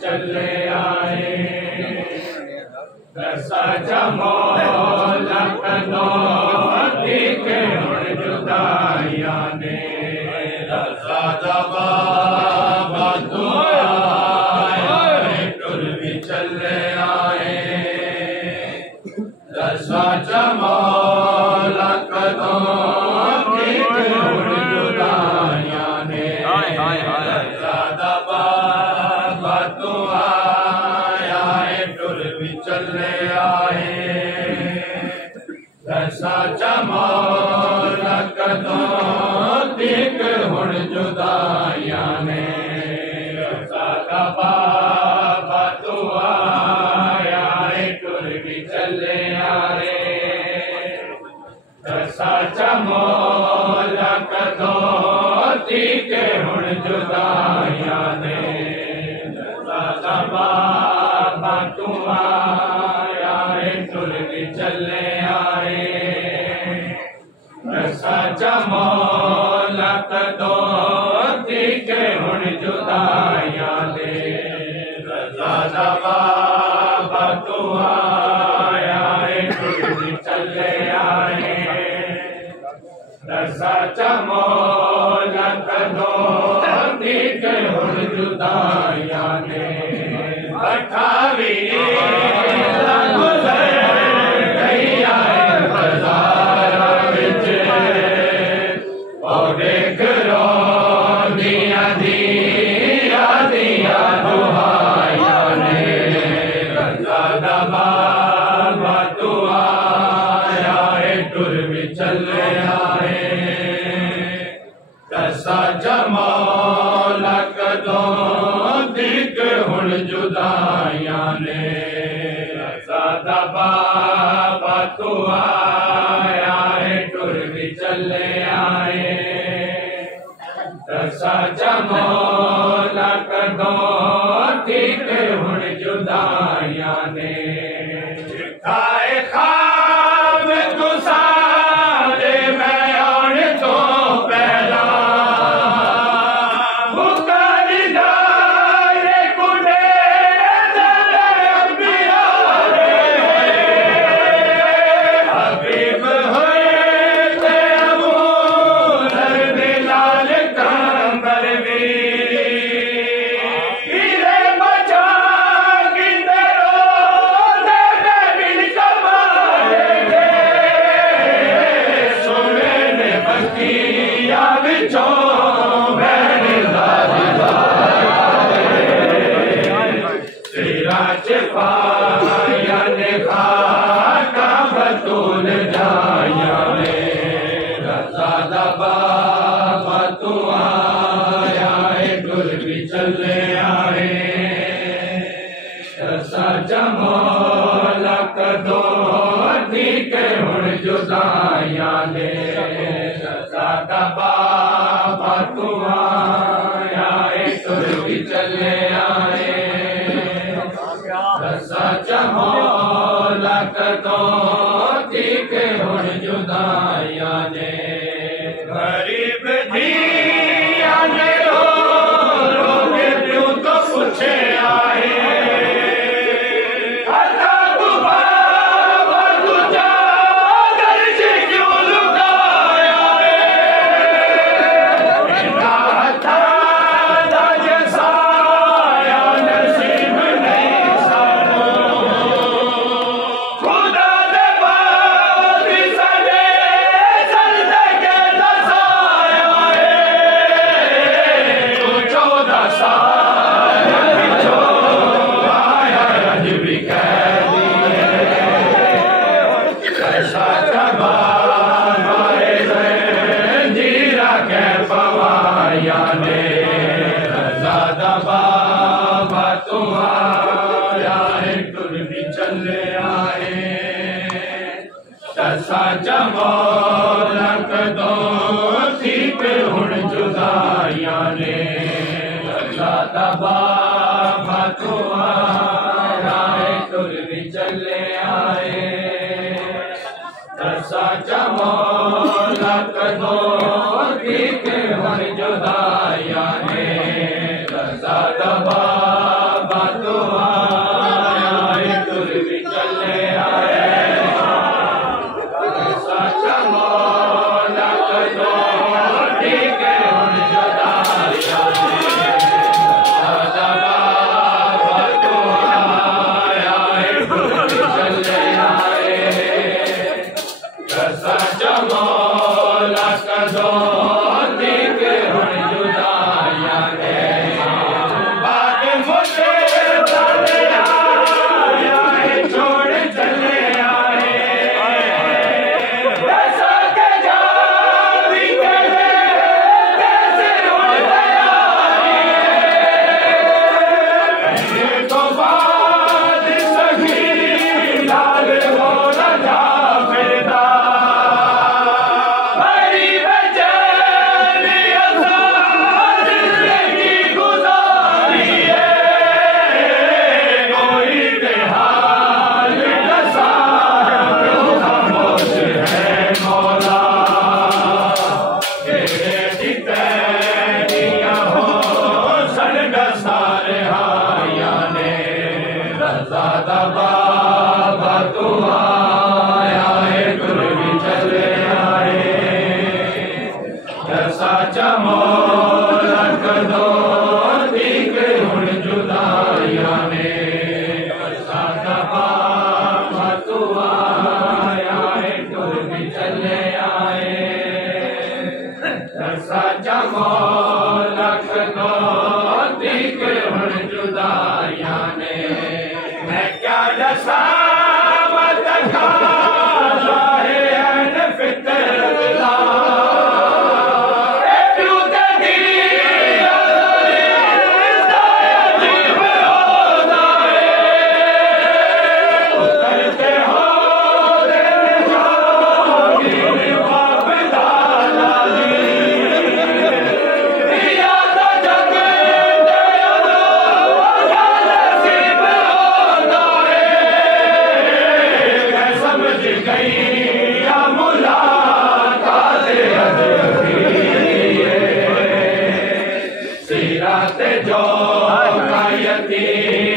चले आए दसा जमो लखनो दिखे हुण जुदाइया ने दसा दबा तू आए टुर भी चले आए दसा जमो लखनो दिखे हुण जुदाइया ने दसा दबा तू आया टुर भी चले आए दसा जमो लखनो दिख हुण जुदाइया ने दसा दबा तू आया टुर भी चले आए दसा जमो लखनो दिख हुण जुदाइया ने बाबा तू आया टुर भी चले आए दसा जमो लखनो दिखे हुण जुदाइया ने दसा बाबा तू आया टुर भी चले आए दसा जमो लखनो दिखे हुण जुदाइया ने अठावी गुजर गई आए बाजार विच और देख रो दिया दिया दिया दुहाइया ने रजा दबा तू आया टुर भी चले आए दसा जमो लखनो दिख हुण जुदाइया ने दसा दबा तू आया टुर भी चले आए दसा जमो लखनो दिख हुण जुदाइया ने खाए खाब गुसारे मैं आने तो पहला बतूल जाया दसा दबा तू आया टुर भी चले आए दसा जमो लखनो दिखे हुण जुदाइया ने दसा दबा तू आया टुर भी चले आए दसा जमो लखनो दिखे हुण जुदाइया ने गरीब धिया ने रो के क्यों तो पूछे आए दसा जमो लखनो दिख हुण जुदाइया ने दसा दबा तू आया टुर भी चले आए दसा जमो लखनो ठीक हुण जुदाइयां ने रज़ा दा बाबा तो आया तुर भी चले आए सच्चा मौला कदों ठीक हुण जुदाइयां ने रज़ा दा बाबा तो आया तुर भी चले आए सच्चा मौला कदों ठीक हुण जुदाइयां ने बाग मुझे चले आए छोड़ चले आए ऐसा के जा भी करे कैसे उड़ गया तो बाद सखी लाल हो रजा फिरदा बड़ी बेचैनी अज़ाब जिंदगी गुजारी है कोई बेहाल दसा खामोश है मौला तेरे जितनियां हो सन सारे हाया ने रज़ा दा बाबा तो आया है तुर भी चले आए सच्चा मौला कदों ठीक हुण जुदाइयां ने रज़ा दा बाबा तो आया है तुर भी चले आए सच्चा मौला कदों ठीक हुण जुदाइयां ने मैं क्या दसा मत खासा है अन फितरत दा प्यू ते दी अजीब होदा है उतरते हो दिल जागी बाप दादा दी दिया दा जग दे नसीब होदा है मैं समझ गई या मुलाकात अजनबी सीरत जो का यतीम